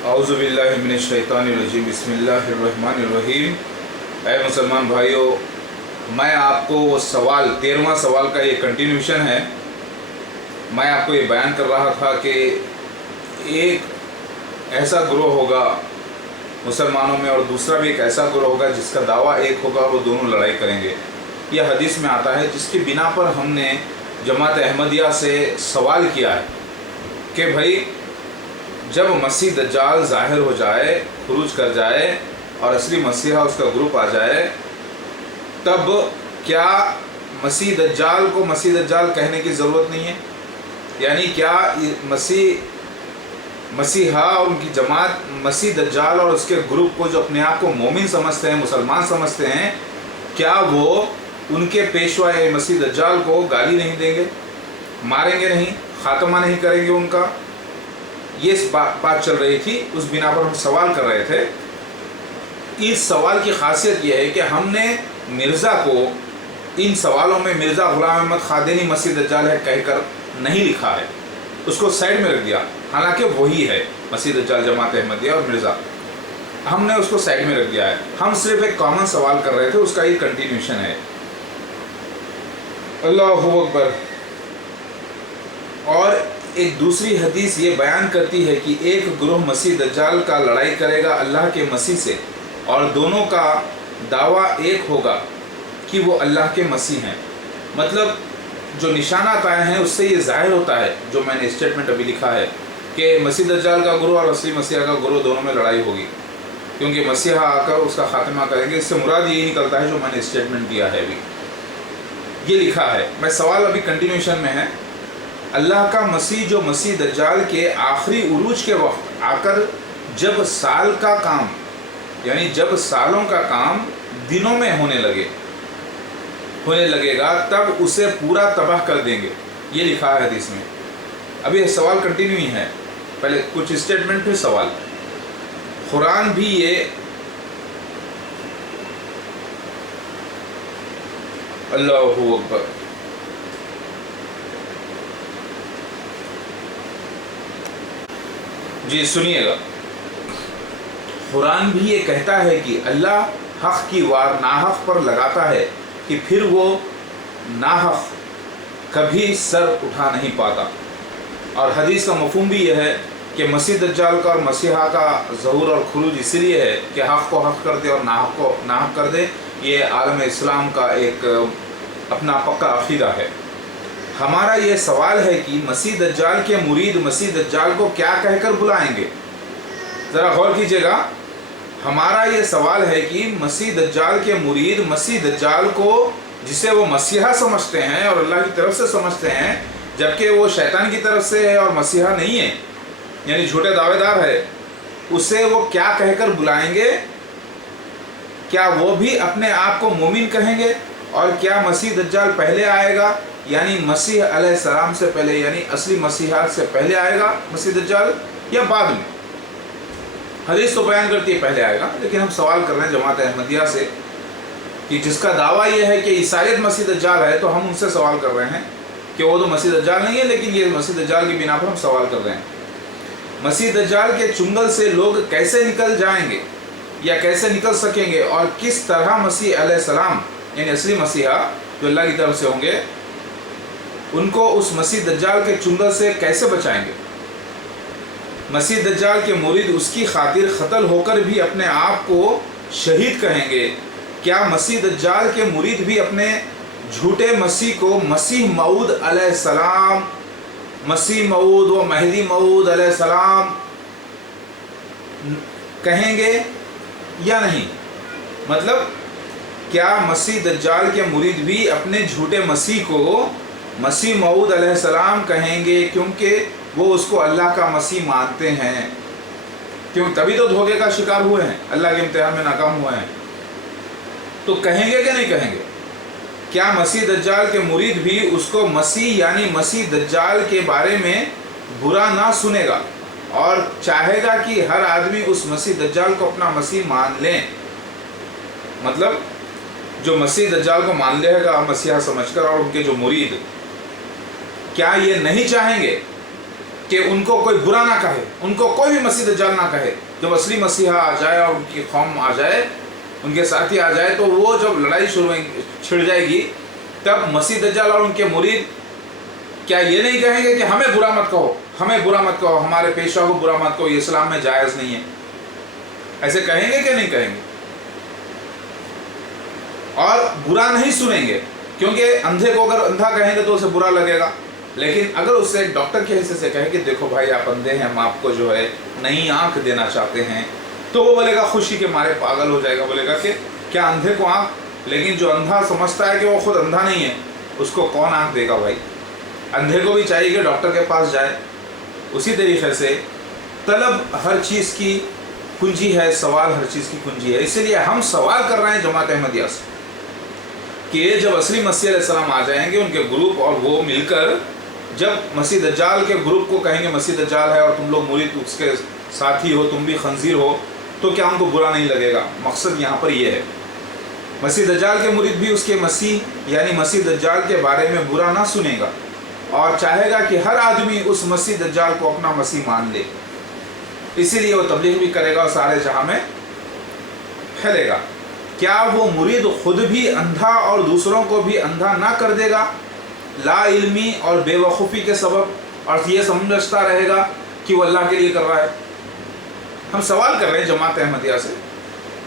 औज़ु बिल्लाहि मिनश शैतानिर रजीम बिस्मिल्लाहिर्रहमानिर्रहीम। ऐ मुसलमान भाइयों, मैं आपको वो सवाल 13वां सवाल का ये कंटिन्यूशन है। मैं आपको ये बयान कर रहा था कि एक ऐसा ग्रोह होगा मुसलमानों में और दूसरा भी एक ऐसा ग्रोह होगा जिसका दावा एक होगा और वो दोनों लड़ाई करेंगे। यह हदीस में आता है, जिसकी बिना पर हमने जमात अहमदिया से सवाल किया है कि भाई जब मसीह दज्जाल ज़ाहिर हो जाए, खुरूज कर जाए और असली मसीहा उसका ग्रुप आ जाए, तब क्या मसीह दज्जाल को मसीह दज्जाल कहने की ज़रूरत नहीं है? यानी क्या मसीहा और उनकी जमात मसीह दज्जाल और उसके ग्रुप को जो अपने आप को मोमिन समझते हैं, मुसलमान समझते हैं, क्या वो उनके पेशवा मसीह दज्जाल को गाली नहीं देंगे, मारेंगे नहीं, ख़ात्मा नहीं करेंगे उनका? ये बात चल रही थी, उस बिना पर हम सवाल कर रहे थे। इस सवाल की खासियत यह है कि हमने मिर्ज़ा को इन सवालों में मिर्ज़ा ग़ुलाम अहमद क़ादियानी मसीह दज्जाल है कहकर नहीं लिखा है, उसको साइड में रख दिया। हालांकि वही है मसीह दज्जाल, जमात अहमदिया और मिर्ज़ा, हमने उसको साइड में रख दिया है। हम सिर्फ एक कॉमन सवाल कर रहे थे, उसका ये कंटिन्यूशन है। अल्लाहु अकबर। और एक दूसरी हदीस ये बयान करती है कि एक ग्रोह मसीह दज्जाल का लड़ाई करेगा अल्लाह के मसीह से, और दोनों का दावा एक होगा कि वो अल्लाह के मसीह हैं। मतलब जो निशानात आए हैं उससे ये ज़ाहिर होता है, जो मैंने स्टेटमेंट अभी लिखा है, कि मसीह दज्जाल का ग्रोह और असली मसीहा का ग्रोह दोनों में लड़ाई होगी, क्योंकि मसीहा आकर उसका खात्मा करेंगे। इससे मुराद यही निकलता है जो मैंने स्टेटमेंट दिया है अभी, ये लिखा है। मैं सवाल अभी कंटिन्यूशन में है। अल्लाह का मसीह जो मसीह दज्जाल के आखिरी उरूज के वक्त आकर जब साल का काम, यानी जब सालों का काम दिनों में होने लगेगा, तब उसे पूरा तबाह कर देंगे, ये लिखा है हदीस में। अभी सवाल कंटिन्यू ही है, पहले कुछ स्टेटमेंट फिर सवाल। कुरान भी ये अल्लाहु अकबर। जी सुनिएगा, कुरान भी ये कहता है कि अल्लाह हक़ की वार नाहक़ पर लगाता है कि फिर वो नाहक़ कभी सर उठा नहीं पाता। और हदीस का मफ़हूम भी यह है कि मसीह दज्जाल का और मसीहा का ज़हूर और खुरूज इसलिए है कि हक़ को हक़ कर दे और नाहक़ को नाहक़ कर दे। ये आलम इस्लाम का एक अपना पक्का अक़ीदा है। हमारा ये सवाल है कि मसीह दज्जाल के मुरीद मसीह दज्जाल को क्या कहकर बुलाएंगे? ज़रा गौर कीजिएगा। हमारा ये सवाल है कि मसीह दज्जाल के मुरीद मसीह दज्जाल को, जिसे वो मसीहा समझते हैं और अल्लाह की तरफ से समझते हैं, जबकि वो शैतान की तरफ से है और मसीहा नहीं है, यानी झूठे दावेदार है, उसे वो क्या कहकर बुलाएंगे? क्या वो भी अपने आप को मोमिन कहेंगे? और क्या मसीह दज्जाल पहले आएगा, यानी मसीह अलैहिस्सलाम से पहले, यानी असली मसीहा से पहले आएगा मसीह दज्जाल, या बाद में? हदीस तो बयान करती है पहले आएगा, लेकिन हम सवाल कर रहे हैं जमात अहमदिया से कि जिसका दावा यह है कि ईसाईयत मसीह दज्जाल है, तो हम उनसे सवाल कर रहे हैं कि वो तो मसीह दज्जाल नहीं है, लेकिन ये मसीह दज्जाल की बिना पर हम सवाल कर रहे हैं। मसीह दज्जाल के चुंगल से लोग कैसे निकल जाएंगे या कैसे निकल सकेंगे, और किस तरह मसीह अलैहिस्सलाम यानी असली मसीहा जो अल्लाह की तरफ से होंगे, उनको उस मसीह दज्जाल के चुंगल से कैसे बचाएंगे? मसीह दज्जाल के मुरीद उसकी खातिर क़त्ल होकर भी अपने आप को शहीद कहेंगे। क्या मसीह दज्जाल के मुरीद भी अपने झूठे मसीह को मसीह मऊद अलैहिस्सलाम, मसीह मऊद व महदी मऊद अलैहिस्सलाम कहेंगे या नहीं? मतलब क्या मसीह दज्जाल के मुरीद भी अपने झूठे मसीह को मसीह मऊद अलैहिस्सलाम कहेंगे, क्योंकि वो उसको अल्लाह का मसीह मानते हैं? क्यों? तभी तो धोखे का शिकार हुए हैं, अल्लाह के इम्तिहान में नाकाम हुए हैं। तो कहेंगे कि नहीं कहेंगे? क्या मसीह दज्जाल के मुरीद भी उसको मसीह यानी मसीह दज्जाल के बारे में बुरा ना सुनेगा और चाहेगा कि हर आदमी उस मसीह दज्जाल को अपना मसीह मान लें? मतलब जो मसीह दज्जाल को मान लेगा मसीहा समझकर, और उनके जो मुरीद, क्या ये नहीं चाहेंगे کہ ان کو کوئی برا نہ کہے، ان کو کوئی بھی مسیح دجال نہ کہے۔ جب اصلی مسیحا آ جائے اور ان کی قوم آ جائے، ان کے ساتھی آ جائے، تو وہ جب لڑائی چھڑ جائے گی، تب مسیح دجال اور ان کے مرید کیا یہ نہیں کہیں گے کہ ہمیں برا مت کہو، ہمیں برا مت کہو، ہمارے پیشوا کو برا مت کہو، یہ اسلام میں جائز نہیں ہے؟ ایسے کہیں گے کہ نہیں کہیں گے؟ اور برا نہیں سنیں گے، کیونکہ اندھے کو اگر اندھا کہیں گے تو اسے برا لگے گا، لیکن اگر اسے ایک ڈاکٹر کی حیثیت سے کہے کہ دیکھو بھائی آپ اندھے ہیں، ہم آپ کو جو ہے نئی آنکھ دینا چاہتے ہیں، تو وہ بولے گا، خوشی کے مارے پاگل ہو جائے گا، بولے گا کہ کیا اندھے کو آنکھ؟ لیکن جو اندھا سمجھتا ہے کہ وہ خود اندھا نہیں ہے، اس کو کون آنکھ دے گا بھائی؟ اندھے کو بھی چاہیے کہ ڈاکٹر کے پاس جائے۔ اسی طریقے سے طلب ہر چیز کی کنجی ہے، سوال ہر چیز کی کنجی ہے۔ اسی لیے ہم سوال کر رہے ہیں جماعت احمدیہ سے کہ جب اصلی مسیح علیہ السلام آ جائیں گے، ان کے گروپ اور وہ مل کر جب مسیح دجال کے گروپ کو کہیں گے مسیح دجال ہے اور تم لوگ مرید اس کے ساتھی ہو، تم بھی خنزیر ہو، تو کیا ان کو برا نہیں لگے گا؟ مقصد یہاں پر یہ ہے، مسیح دجال کے مرید بھی اس کے مسیح یعنی مسیح دجال کے بارے میں برا نہ سنے گا، اور چاہے گا کہ ہر آدمی اس مسیح دجال کو اپنا مسیح مان لے، اسی لیے وہ تبلیغ بھی کرے گا اور سارے جہاں میں پھیلے گا۔ کیا وہ مرید خود بھی اندھا اور دوسروں کو بھی اندھا نہ کر دے گا لا علمی اور بے وقوفی کے سبب، اور یہ سمجھتا رہے گا کہ وہ اللہ کے لیے کر رہا ہے؟ ہم سوال کر رہے ہیں جماعت احمدیہ سے،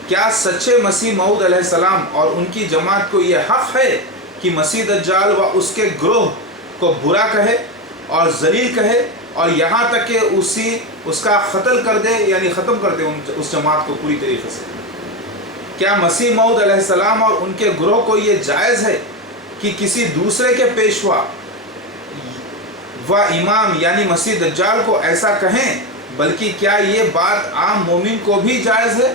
کیا سچے مسیح موعود علیہ السلام اور ان کی جماعت کو یہ حق ہے کہ مسیح دجال و اس کے گروہ کو برا کہے اور ذلیل کہے، اور یہاں تک کہ اس کا قتل کر دے، یعنی ختم کر دے اس جماعت کو پوری طریقے سے؟ کیا مسیح موعود علیہ السلام اور ان کے گروہ کو یہ جائز ہے کہ کسی دوسرے کے پیشوا و امام یعنی مسیح دجال کو ایسا کہیں؟ بلکہ کیا یہ بات عام مومن کو بھی جائز ہے؟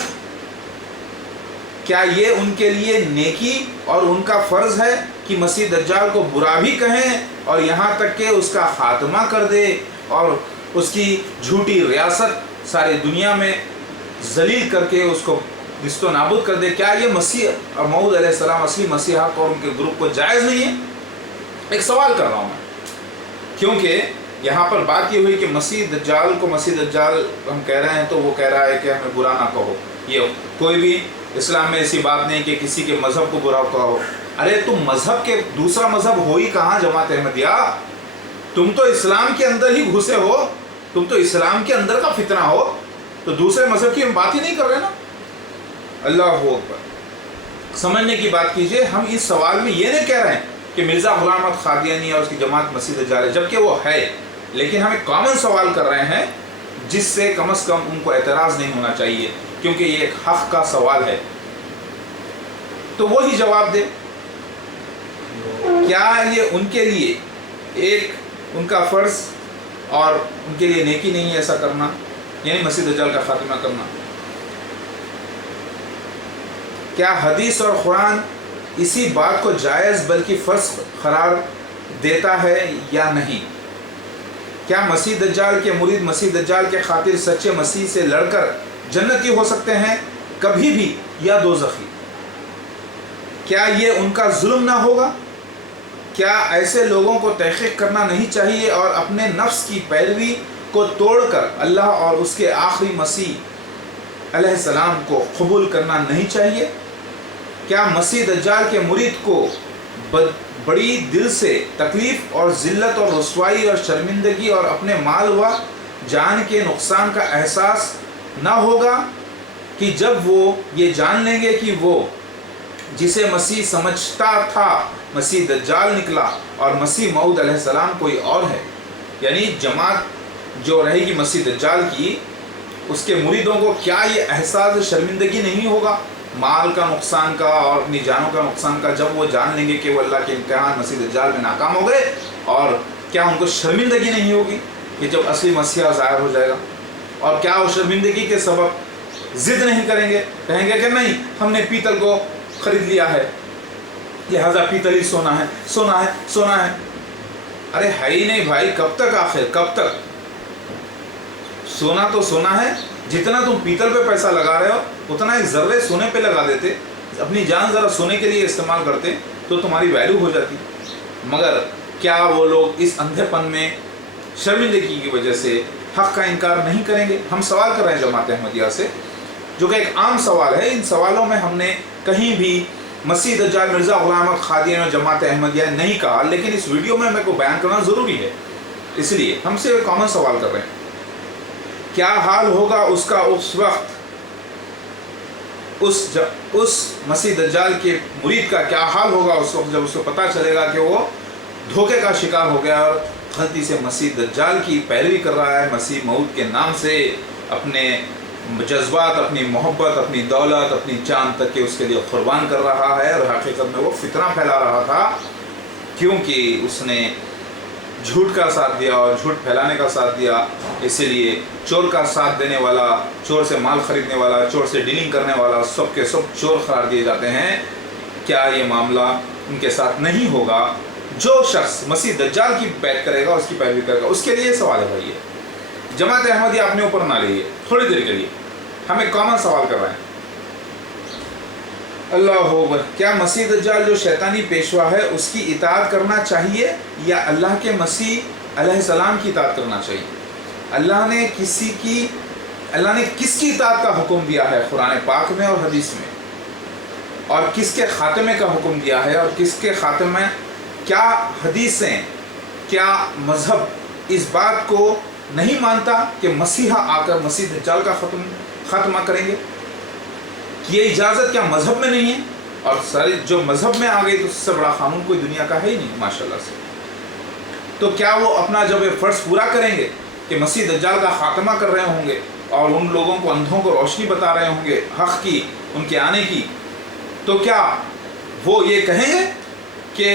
کیا یہ ان کے لیے نیکی اور ان کا فرض ہے کہ مسیح دجال کو برا بھی کہیں اور یہاں تک کہ اس کا خاتمہ کر دے اور اس کی جھوٹی ریاست ساری دنیا میں ذلیل کر کے اس کو نست و نابود کر دے؟ کیا یہ مسیح اور موعود علیہ السلام اصلی مسیحا کو اور ان کے گروپ کو جائز نہیں ہے؟ ایک سوال کر رہا ہوں میں، کیونکہ یہاں پر بات یہ ہوئی کہ مسیح دجال کو مسیح دجال ہم کہہ رہے ہیں، تو وہ کہہ رہا ہے کہ ہمیں برا نہ کہو۔ یہ کوئی بھی اسلام میں ایسی بات نہیں کہ کسی کے مذہب کو برا کہو۔ ارے تم مذہب کے دوسرا مذہب ہو ہی کہاں جماعت احمدیہ؟ تم تو اسلام کے اندر ہی گھسے ہو، تم تو اسلام کے اندر کا فتنہ ہو، تو دوسرے مذہب کی ہم بات ہی نہیں کر رہے نا۔ اللہ اکبر، سمجھنے کی بات کیجئے۔ ہم اس سوال میں یہ نہیں کہہ رہے ہیں کہ مرزا غلام احمد قادیانی اور اس کی جماعت مسیح دجال ہے، جبکہ وہ ہے، لیکن ہم ایک کامن سوال کر رہے ہیں جس سے کم از کم ان کو اعتراض نہیں ہونا چاہیے، کیونکہ یہ ایک حق کا سوال ہے، تو وہی جواب دے۔ کیا یہ ان کے لیے ایک ان کا فرض اور ان کے لیے نیکی نہیں ہے ایسا کرنا، یعنی مسیح دجال کا خاتمہ کرنا؟ کیا حدیث اور قرآن اسی بات کو جائز بلکہ فرض قرار دیتا ہے یا نہیں؟ کیا مسیح دجال کے مرید مسیح دجال کے خاطر سچے مسیح سے لڑ کر جنتی ہو سکتے ہیں کبھی بھی، یا دوزخی؟ کیا یہ ان کا ظلم نہ ہوگا؟ کیا ایسے لوگوں کو تحقیق کرنا نہیں چاہیے اور اپنے نفس کی پیروی کو توڑ کر اللہ اور اس کے آخری مسیح علیہ السلام کو قبول کرنا نہیں چاہیے؟ کیا مسیح دجال کے مرید کو بڑی دل سے تکلیف اور ذلت اور رسوائی اور شرمندگی اور اپنے مال و جان کے نقصان کا احساس نہ ہوگا کہ جب وہ یہ جان لیں گے کہ وہ جسے مسیح سمجھتا تھا مسیح دجال نکلا اور مسیح موعود علیہ السلام کوئی اور ہے؟ یعنی جماعت جو رہے گی مسیح دجال کی، اس کے مریدوں کو کیا یہ احساس شرمندگی نہیں ہوگا مال کا نقصان کا اور اپنی جانوں کا نقصان کا، جب وہ جان لیں گے کہ وہ اللہ کے امتحان مسیح دجال میں ناکام ہو گئے؟ اور کیا ان کو شرمندگی نہیں ہوگی کہ جب اصلی مسیحا ظاہر ہو جائے گا؟ اور کیا وہ شرمندگی کے سبب ضد نہیں کریں گے، کہیں گے کہ نہیں ہم نے پیتل کو خرید لیا ہے، لہذا پیتل ہی سونا ہے، سونا ہے، سونا ہے؟ ارے ہے ہی نہیں بھائی، کب تک آخر، کب تک؟ سونا تو سونا ہے، جتنا تم پیتل پہ پیسہ لگا رہے ہو اتنا ایک ذرے سونے پہ لگا دیتے، اپنی جان ذرا سونے کے لیے استعمال کرتے تو تمہاری ویلیو ہو جاتی۔ مگر کیا وہ لوگ اس اندھے پن میں शर्मिंदगी की वजह से हक़ का इनकार नहीं करेंगे। हम सवाल कर रहे हैं जमात अहमदिया से, जो कि एक आम सवाल है। इन सवालों में हमने कहीं भी मसीह दज्जाल, मिर्ज़ा ग़ुलाम अहमद क़ादियानी और जमात अहमदिया नहीं कहा, लेकिन इस वीडियो में मेरे को बयान करना ज़रूरी है, इसलिए हमसे एक कॉमन सवाल कर रहे हैं, क्या हाल होगा उसका उस वक्त, उस मसीह दज्जाल के मुरीद का क्या हाल होगा उस वक्त जब उसको पता चलेगा कि वो धोखे का शिकार हो गया और गलती से मसीह दज्जाल की पैरवी कर रहा है, मसीह मऊद के नाम से अपने जज्बात, अपनी मोहब्बत, अपनी दौलत, अपनी जान तक के उसके लिए कुर्बान कर रहा है, और हकीकत में वो फितना फैला रहा था क्योंकि उसने झूठ का साथ दिया और झूठ फैलाने का साथ दिया। इसीलिए चोर का साथ देने वाला, चोर से माल खरीदने वाला, चोर से डीलिंग करने वाला, सब के सब चोर करार दिए जाते हैं। क्या ये मामला उनके साथ नहीं होगा? जो शख्स मसीह दज्जाल की बैत करेगा, उसकी पैरवी करेगा, उसके लिए सवाल है भाई। जमात अहमदिया अपने ऊपर ना लीजिए, थोड़ी देर के लिए हम एक कॉमन सवाल कर रहे हैं। अल्लाह अकबर, क्या मसीह दज्जाल जो शैतानी पेशवा है उसकी इताअत करना चाहिए या अल्लाह के मसीह अलैहिस्सलाम की इताअत करना चाहिए? अल्लाह ने किसकी इताअत का हुक्म दिया है कुरान पाक में और हदीस में, और किसके खात्मे का हुक्म दिया है और किसके खात्मे? क्या हदीसें, क्या मज़हब इस बात को नहीं मानता कि मसीहा आकर मसीह दज्जाल का ख़त्मा करेंगे? ये इजाज़त क्या मज़हब में नहीं है? और सारी जो मज़हब में आ गई तो उससे बड़ा कानून कोई दुनिया का है ही नहीं माशाल्लाह से। तो क्या वो अपना जब ये फ़र्ज़ पूरा करेंगे कि मसीह दज्जाल का ख़ात्मा कर रहे होंगे और उन लोगों को, अंधों को रोशनी बता रहे होंगे हक़ की, उनके आने की, तो क्या वो ये कहेंगे कि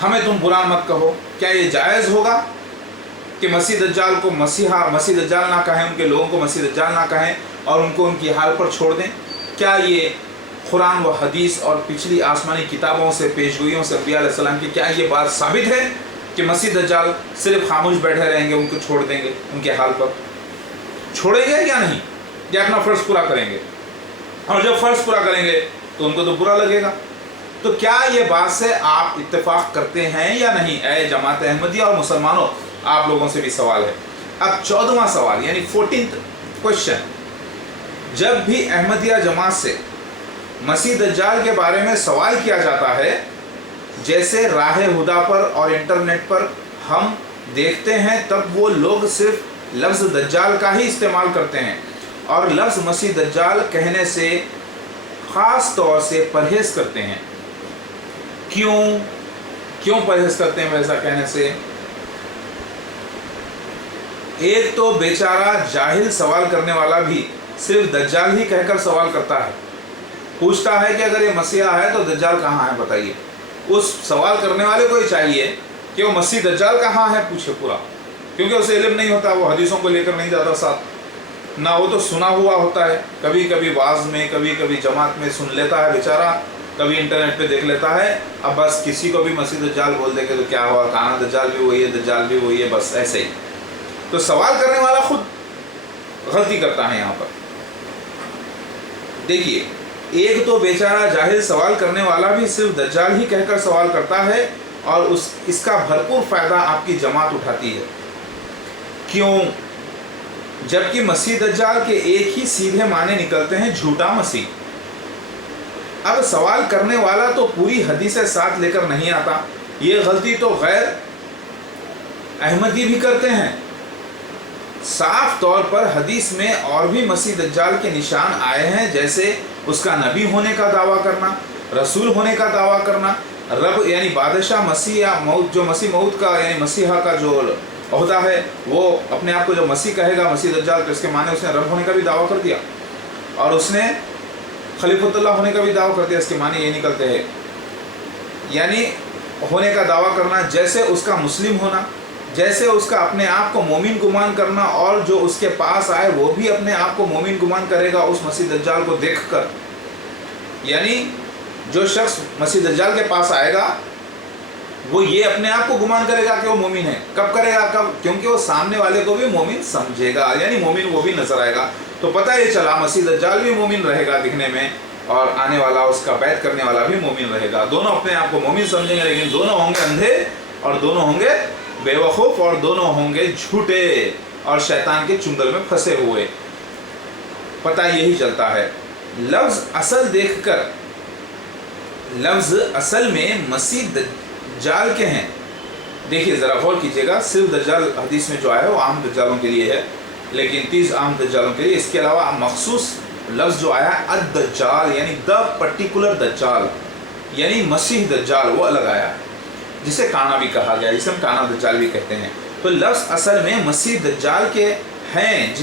हमें तुम बुरा मत कहो? क्या ये जायज़ होगा कि मसीह दज्जाल को मसीह दज्जाल ना कहें, उनके लोगों को मसीह दज्जाल ना कहें और उनको उनकी हाल पर छोड़ दें? क्या ये कुरान व हदीस और पिछली आसमानी किताबों से, पेशगोइयों से, अंबिया अलैहिस्सलाम की, क्या ये बात साबित है कि मसीह दज्जाल सिर्फ खामोश बैठे रहेंगे, उनको छोड़ देंगे उनके हाल पर? छोड़ेंगे या नहीं? या अपना फ़र्ज़ पूरा करेंगे? और जब फ़र्ज़ पूरा करेंगे तो उनको तो बुरा लगेगा। तो क्या ये बात से आप इत्तेफाक करते हैं या नहीं? ऐ जमात अहमदिया और मुसलमानों, आप लोगों से भी सवाल है। अब 14वां सवाल यानी 14th क्वेश्चन, जब भी अहमदिया जमात से मसीह दज्जाल के बारे में सवाल किया जाता है, जैसे राह हुदा पर और इंटरनेट पर हम देखते हैं, तब वो लोग सिर्फ लफ्ज़ दज्जाल का ही इस्तेमाल करते हैं और लफ्ज़ मसीह दज्जाल कहने से ख़ास तौर से परहेज़ करते हैं। क्यों परहेज़ करते हैं वैसा कहने से? एक तो बेचारा जाहिल सवाल करने वाला भी सिर्फ दज्जाल ही कहकर सवाल करता है, पूछता है कि अगर ये मसीहा है तो दज्जाल कहाँ है बताइए। उस सवाल करने वाले को ही चाहिए कि वो मसीह दज्जाल कहाँ है पूछे पूरा, क्योंकि उसे इल्म नहीं होता, वो हदीसों को लेकर नहीं जाता साथ ना, वो तो सुना हुआ होता है, कभी कभी वाज में, कभी कभी जमात में सुन लेता है बेचारा, कभी इंटरनेट पे देख लेता है। अब बस किसी को भी मसीह दज्जाल बोल देंगे तो क्या हुआ, काना दज्जाल भी वही है, दज्जाल भी वही है, बस ऐसे ही। तो सवाल करने वाला खुद गलती करता है यहाँ पर। देखिए, एक तो बेचारा जाहिल सवाल करने वाला भी सिर्फ दज्जाल ही कहकर सवाल करता है और इसका भरपूर फ़ायदा आपकी जमात उठाती है। क्यों? जबकि मसीह दज्जाल के एक ही सीधे माने निकलते हैं, झूठा मसीह। अब सवाल करने वाला तो पूरी हदीसें साथ लेकर नहीं आता, ये गलती तो गैर अहमदी भी करते हैं। साफ तौर पर हदीस में और भी मसीह दज्जाल के निशान आए हैं, जैसे उसका नबी होने का दावा करना, रसूल होने का दावा करना, रब यानी बादशाह मसीह या मऊद, जो मसीह मऊद का यानी मसीहा का जो ओहदा है, वो अपने आप को जो मसीह कहेगा मसीह दज्जाल, तो इसके माने उसने रब होने का भी दावा कर दिया और उसने खलीफतुल्लाह होने का भी दावा कर दिया। इसके माने ये निकलते हैं यानी होने का दावा करना, जैसे उसका मुस्लिम होना, जैसे उसका अपने आप को मोमिन गुमान करना, और जो उसके पास आए वो भी अपने आप को मोमिन गुमान करेगा उस मसीह दज्जाल को देखकर। यानी जो शख्स मसीह दज्जाल के पास आएगा वो ये अपने आप को गुमान करेगा कि वो मोमिन है। कब करेगा? कब? क्योंकि वो सामने वाले को भी मोमिन समझेगा, यानी मोमिन वो भी नजर आएगा। तो पता ये चला मसीह दज्जाल भी मोमिन रहेगा दिखने में, और आने वाला उसका बैत करने वाला भी मोमिन रहेगा। दोनों अपने आप को मोमिन समझेंगे, लेकिन दोनों होंगे अंधे और दोनों होंगे बेवकूफ़ और दोनों होंगे झूठे और शैतान के चुंगल में फंसे हुए। पता यही चलता है। लफ्ज़ असल देखकर, लफ्ज़ असल में मसीह दज्जाल के हैं। देखिए ज़रा गौर कीजिएगा, सिर्फ दज्जाल हदीस में जो आया है वो आम दज्जालों के लिए है, लेकिन 30 आम दज्जालों के लिए। इसके अलावा मखसूस लफ्ज़ जो आया है अद-दज्जाल, यानी द पर्टिकुलर दज्जाल, यानी मसीह दज्जाल, वो अलग आया है, जिसे काना भी कहा गया, जिसे हम काना दज्जाल भी कहते हैं। तो लफ्ज़ असल में मसीह दज्जाल के हैं,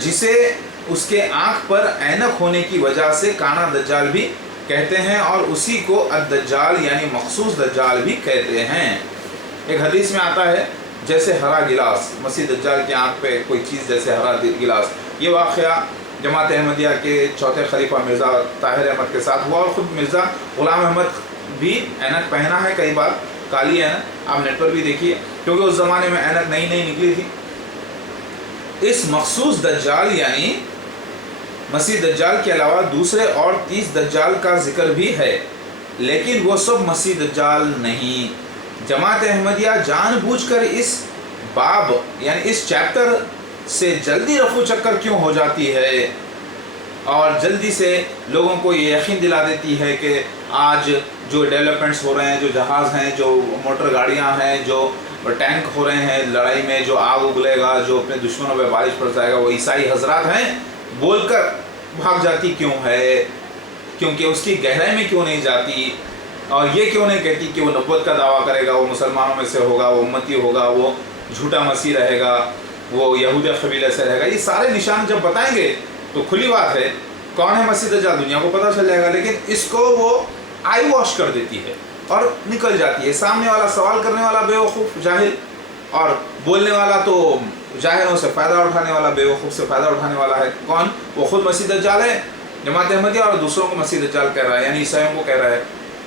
जिसे उसके आँख पर ऐनक होने की वजह से काना दज्जाल भी कहते हैं, और उसी को अद-दज्जाल यानी मखसूस दज्जाल भी कहते हैं। एक हदीस में आता है जैसे हरा गिलास, मसीह दज्जाल की आँख पे कोई चीज़ जैसे हरा गिलास। ये वाक़या जमात अहमदिया के चौथे खलीफा मिर्ज़ा ताहिर अहमद के साथ हुआ, और ख़ुद मिर्ज़ा ग़ुलाम अहमद भी ऐनक पहना है कई बार, काली ऐनक, आप नेट पर भी देखिए, क्योंकि उस ज़माने में ऐनक नई नई निकली थी। इस मखसूस दज्जाल यानी मसीह दज्जाल के अलावा दूसरे और 30 दज्जाल का जिक्र भी है, लेकिन वो सब मसीह दज्जाल नहीं। जमात अहमदिया जानबूझकर इस बाब यानी इस चैप्टर से जल्दी रफू चक्कर क्यों हो जाती है, और जल्दी से लोगों को ये यकीन दिला देती है कि आज जो डेवलपमेंट्स हो रहे हैं, जो जहाज़ हैं, जो मोटर गाड़ियाँ हैं, जो टैंक हो रहे हैं लड़ाई में, जो आग उगलेगा, जो अपने दुश्मनों पर बारिश पड़ जाएगा, वो ईसाई हजरात हैं, बोलकर भाग जाती क्यों है? क्योंकि उसकी गहराई में क्यों नहीं जाती, और ये क्यों नहीं कहती कि वो नबूवत का दावा करेगा, वो मुसलमानों में से होगा, वो उम्मती होगा, वो झूठा मसीह रहेगा, वो यहूदी कबीले से रहेगा। ये सारे निशान जब बताएंगे तो खुली बात है कौन है मसीह दज्जाल, दुनिया को पता चल जाएगा। लेकिन इसको वो आई वॉश कर देती है और निकल जाती है। सामने वाला सवाल करने वाला बेवकूफ़ जाहिल, और बोलने वाला तो जाहिलों से फ़ायदा उठाने वाला, बेवकूफ़ से फ़ायदा उठाने वाला है। कौन? वो खुद मसीह दज्जाल है, जमात अहमदिया, और दूसरों को मसीह दज्जाल कह रहा है, यानी ईसाइयों को कह रहा है।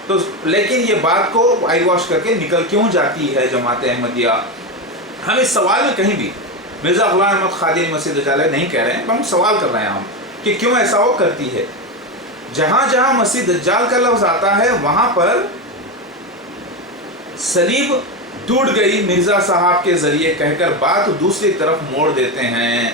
तो लेकिन ये बात को आई वॉश करके निकल क्यों जाती है जमात अहमदिया? हम इस सवाल में कहीं भी मिर्ज़ा ग़ुलाम अहमद क़ादियानी मसीह दज्जाल नहीं कह रहे हैं, हम सवाल कर रहे हैं हम कि क्यों ऐसा वो करती है। जहाँ जहाँ मसीह दज्जाल का लफ्ज़ आता है वहाँ पर सलीब टूट गई मिर्ज़ा साहब के ज़रिए कहकर बात दूसरी तरफ मोड़ देते हैं।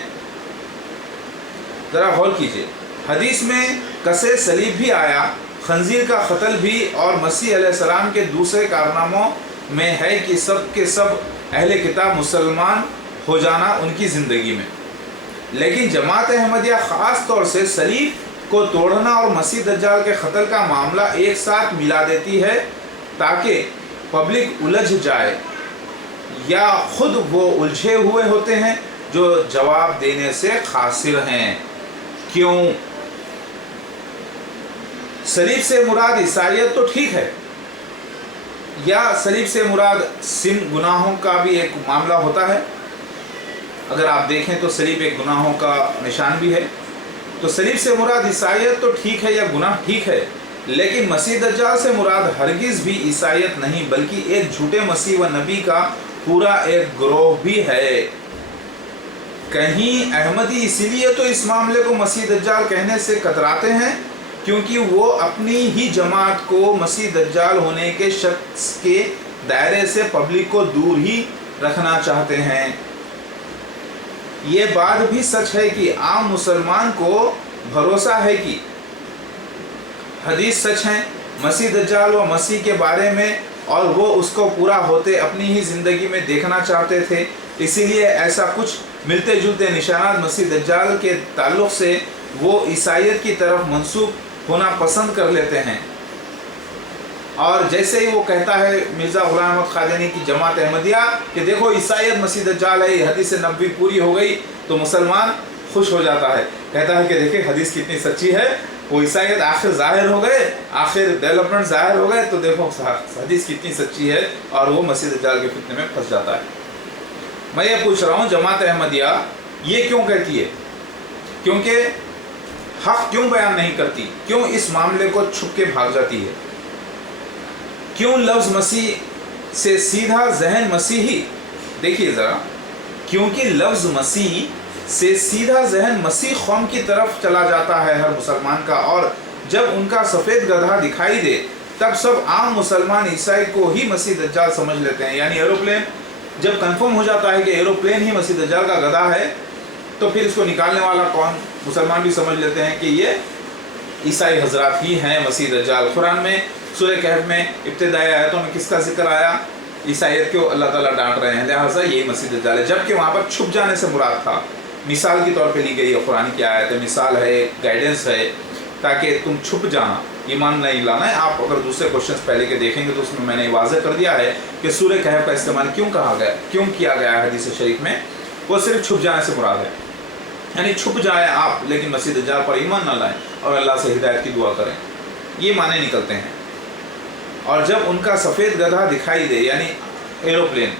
ज़रा गौर कीजिए, हदीस में कसे सलीब भी आया, खंजीर का कत्ल भी, और मसीह अलैहिस्सलाम के दूसरे कारनामों में है कि सब के सब अहले किताब मुसलमान हो जाना उनकी ज़िंदगी में। लेकिन जमात अहमदिया ख़ास तौर से सलीब को तोड़ना और मसीह दज्जाल के कत्ल का मामला एक साथ मिला देती है ताकि पब्लिक उलझ जाए, या खुद वो उलझे हुए होते हैं जो जवाब देने से खासिर हैं। क्यों? सलीब से मुराद ईसाईयत तो ठीक है, या सलीब से मुराद सिन गुनाहों का भी एक मामला होता है। अगर आप देखें तो सलीब एक गुनाहों का निशान भी है। तो सलीब से मुराद ईसाईयत तो ठीक है या गुनाह ठीक है, लेकिन मसीह दज्जाल से मुराद हरगिज़ भी ईसाईयत नहीं, बल्कि एक झूठे मसीह व नबी का पूरा एक ग्रोह भी है। कहीं अहमदी इसीलिए तो इस मामले को मसीह दज्जाल कहने से कतराते हैं क्योंकि वो अपनी ही जमात को मसीह दज्जाल होने के शख्स के दायरे से पब्लिक को दूर ही रखना चाहते हैं। ये बात भी सच है कि आम मुसलमान को भरोसा है कि हदीस सच है मसीह दज्जाल व मसीह के बारे में, और वो उसको पूरा होते अपनी ही ज़िंदगी में देखना चाहते थे। इसीलिए ऐसा कुछ मिलते जुलते निशानात मसीह दज्जाल के ताल्लुक़ से वो ईसाईयत की तरफ मंसूब होना पसंद कर लेते हैं। और जैसे ही वो कहता है मिर्ज़ा ग़ुलाम अहमद क़ादियानी की जमात अहमदिया कि देखो ईसाईयत मसीह दज्जाल है, ये हदीस नबवी पूरी हो गई, तो मुसलमान खुश हो जाता है, कहता है कि देखिए हदीस कितनी सच्ची है, वो ईसाईयत आखिर ज़ाहिर हो गए, आखिर डेवलपमेंट ज़ाहिर हो गए, तो देखो हदीस कितनी सच्ची है, और वो मसीह दज्जाल के फितने में फंस जाता है। मैं ये पूछ रहा हूँ जमात अहमदिया ये क्यों कहती है? क्योंकि हक़ क्यों बयान नहीं करती? क्यों इस मामले को छुप के भाग जाती है? क्यों लफ्ज़ मसीह से सीधा जहन मसीही? देखिए ज़रा, क्योंकि लफ्ज़ मसीह से सीधा जहन मसीह कौम की तरफ चला जाता है हर मुसलमान का, और जब उनका सफ़ेद गधा दिखाई दे तब सब आम मुसलमान ईसाई को ही मसीह दज्जाल समझ लेते हैं। यानी एरोप्लेन जब कंफर्म हो जाता है कि एरोप्लेन ही मसीह दज्जाल का गधा है, तो फिर इसको निकालने वाला कौन? मुसलमान भी समझ लेते हैं कि ये ईसाई हजरात ही हैं मसीह दज्जाल। कुरान में सूरह कहफ में इब्तिदाई आयतों में किसका जिक्र आया? ईसाइयत को अल्लाह ताला डांट रहे हैं, लिहाजा ये मसीह दज्जाल है। जबकि वहाँ पर छुप जाने से मुराद था, मिसाल के तौर पे ली गई है कुरान की आयत है, मिसाल है, गाइडेंस है, ताकि तुम छुप जाना, ईमान नहीं लाना है। आप अगर दूसरे क्वेश्चंस पहले के देखेंगे तो उसमें मैंने वाज़ेह कर दिया है कि सूरह कहफ का इस्तेमाल क्यों कहा गया, क्यों किया गया है हदीस शरीफ में। वो सिर्फ छुप जाने से मुराद है, यानी छुप जाए आप लेकिन मसीह दज्जाल पर ईमान ना लाएं और अल्लाह से हिदायत की दुआ करें, ये माने निकलते हैं। और जब उनका सफ़ेद गधा दिखाई दे यानी एरोप्लेन,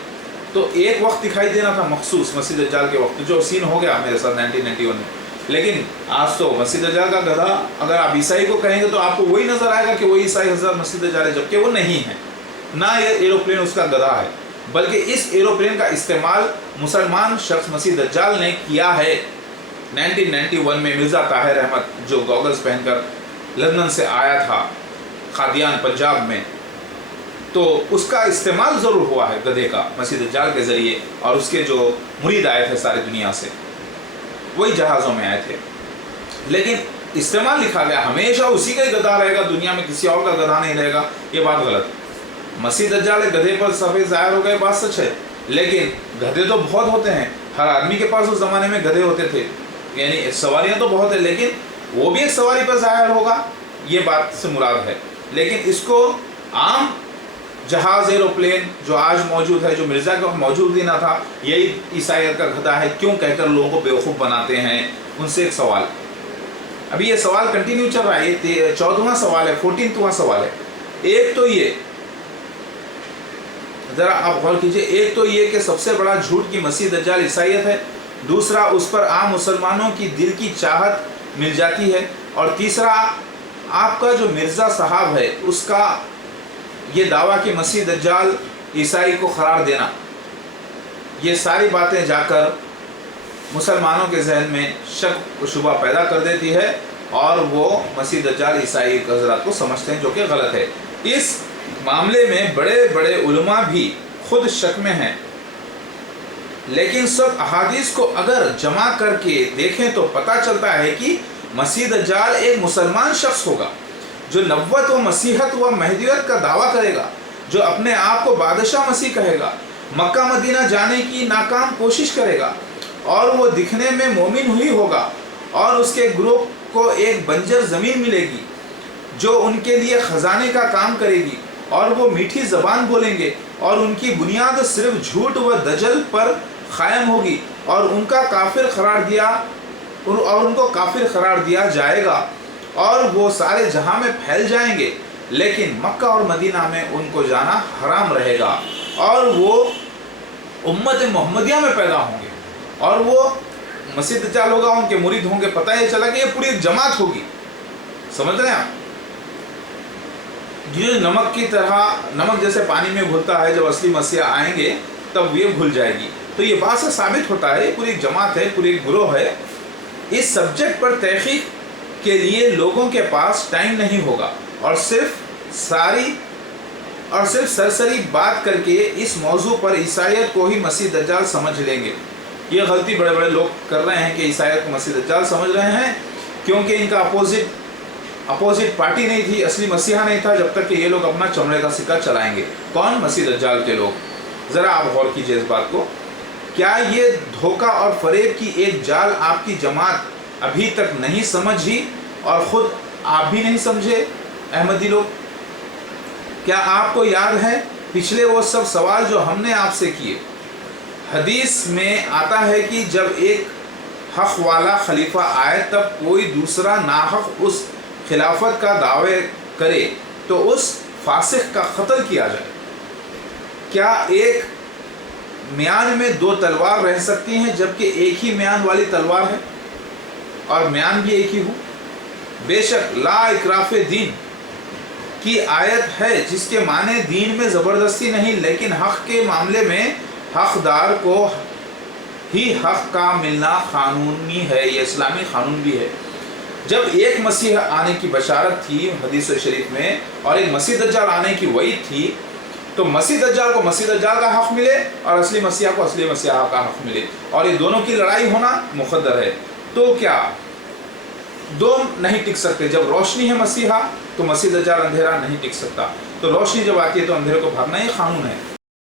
तो एक वक्त दिखाई देना था मखसूस मसीह दज्जाल के वक्त, जो सीन हो गया मेरे साथ 1991 में। लेकिन आज तो मसीह दज्जाल का गधा अगर आप ईसाई को कहेंगे तो आपको वही नज़र आएगा कि वही ईसाई हज़रत मसीह दज्जाल है, जबकि वो नहीं है, ना ये एरोप्लेन उसका गधा है, बल्कि इस एरोप्लेन का इस्तेमाल मुसलमान शख्स मसीह दज्जाल ने किया है 1991 में। मिर्ज़ा ताहिर अहमद जो गॉगल्स पहनकर लंदन से आया था कादियान पंजाब में, तो उसका इस्तेमाल ज़रूर हुआ है गधे का मसीह दज्जाल के ज़रिए, और उसके जो मुरीद आए थे सारी दुनिया से वही जहाज़ों में आए थे। लेकिन इस्तेमाल लिखा गया हमेशा उसी का ही गधा रहेगा, दुनिया में किसी और का गधा नहीं रहेगा, ये बात गलत है। मसीह दज्जाल गधे पर सफ़ेद ज़ाहिर हो गए, बात सच है, लेकिन गधे तो बहुत होते हैं, हर आदमी के पास उस ज़माने में गधे होते थे, यानी सवारियाँ तो बहुत है, लेकिन वो भी एक सवारी पर ज़ाहिर होगा, ये बात से मुराद है। लेकिन इसको आम जहाज़ एरोप्लेन जो आज मौजूद है, जो मिर्ज़ा का मौजूद ही ना था, यही ईसाइयत का गधा है क्यों कहकर लोगों को बेवकूफ़ बनाते हैं। उनसे एक सवाल, अभी ये सवाल कंटिन्यू चल रहा है, ये 14वां सवाल है, 14वां सवाल है। एक तो ये ज़रा आप गौर कीजिए, एक तो ये कि सबसे बड़ा झूठ की मसीह दज्जाल ईसाइयत है, दूसरा उस पर आम मुसलमानों की दिल की चाहत मिल जाती है, और तीसरा आपका जो मिर्ज़ा साहब है उसका ये दावा कि मसीह दज्जाल ईसाई को करार देना, ये सारी बातें जाकर मुसलमानों के जहन में शक व शुबा पैदा कर देती है, और वो मसीह दज्जाल ईसाई हज़रात को समझते हैं, जो कि गलत है। इस मामले में बड़े बड़े उलमा भी खुद शक में हैं, लेकिन सब अहादीस को अगर जमा करके देखें तो पता चलता है कि मसीह दज्जाल एक मुसलमान शख्स होगा जो नबुव्वत व मसीहत व महदियत का दावा करेगा, जो अपने आप को बादशाह मसीह कहेगा, मक्का मदीना जाने की नाकाम कोशिश करेगा, और वो दिखने में मोमिन हुई होगा, और उसके ग्रुप को एक बंजर ज़मीन मिलेगी जो उनके लिए ख़जाने का काम करेगी, और वो मीठी ज़बान बोलेंगे, और उनकी बुनियाद सिर्फ झूठ व दजल पर क़ायम होगी, और उनको काफिर करार दिया जाएगा, और वो सारे जहां में फैल जाएंगे, लेकिन मक्का और मदीना में उनको जाना हराम रहेगा, और वो उम्मत मोहम्मदिया में पैदा होंगे, और वो मसीह दज्जाल होगा, उनके मुरीद होंगे। पता ये चला कि ये पूरी एक जमात होगी, समझ रहे हैं आप? ये नमक की तरह, नमक जैसे पानी में घुलता है, जब असली मसीहा आएंगे तब ये घुल जाएगी। तो ये बात से साबित होता है पूरी एक जमात है, पूरी एक ग्रोह है। इस सब्जेक्ट पर तहकीक के लिए लोगों के पास टाइम नहीं होगा, और सिर्फ सरसरी बात करके इस मौजू पर ईसाइयत को ही मसीह दज्जाल समझ लेंगे। ये गलती बड़े बड़े लोग कर रहे हैं कि ईसाइयत को मसीह दज्जाल समझ रहे हैं, क्योंकि इनका अपोजिट पार्टी नहीं थी, असली मसीहा नहीं था, जब तक कि ये लोग अपना चमड़े का सिक्का चलाएंगे। कौन? मसीह दज्जाल के लोग। ज़रा आप गौर कीजिए इस बात को। क्या ये धोखा और फरेब की एक जाल आपकी जमात अभी तक नहीं समझी, और ख़ुद आप भी नहीं समझे अहमदी लोग? क्या आपको याद है पिछले वो सब सवाल जो हमने आपसे किए? हदीस में आता है कि जब एक हक़ वाला खलीफा आए तब कोई दूसरा नाहक उस खिलाफत का दावे करे तो उस फासिक का कत्ल किया जाए। क्या एक म्यान में दो तलवार रह सकती हैं जबकि एक ही म्यान वाली तलवार है और म्यान भी एक ही हो? बेशक ला इकराफ़े दीन की आयत है जिसके माने दीन में ज़बरदस्ती नहीं, लेकिन हक़ के मामले में हक़दार को ही हक़ का मिलना क़ानूनी है, ये इस्लामी क़ानून भी है। جب ایک مسیح آنے کی بشارت تھی حدیث شریف میں اور ایک مسیح دجال آنے کی وعید تھی، تو مسیح دجال کو مسیح دجال کا حق ملے اور اصلی مسیح کو اصلی مسیح کا حق ملے، اور یہ دونوں کی لڑائی ہونا مقدر ہے۔ تو کیا دو نہیں ٹک سکتے؟ جب روشنی ہے مسیحا تو مسیح دجال اندھیرا نہیں ٹک سکتا، تو روشنی جب آتی ہے تو اندھیرے کو بھاگنا یہ قانون ہے۔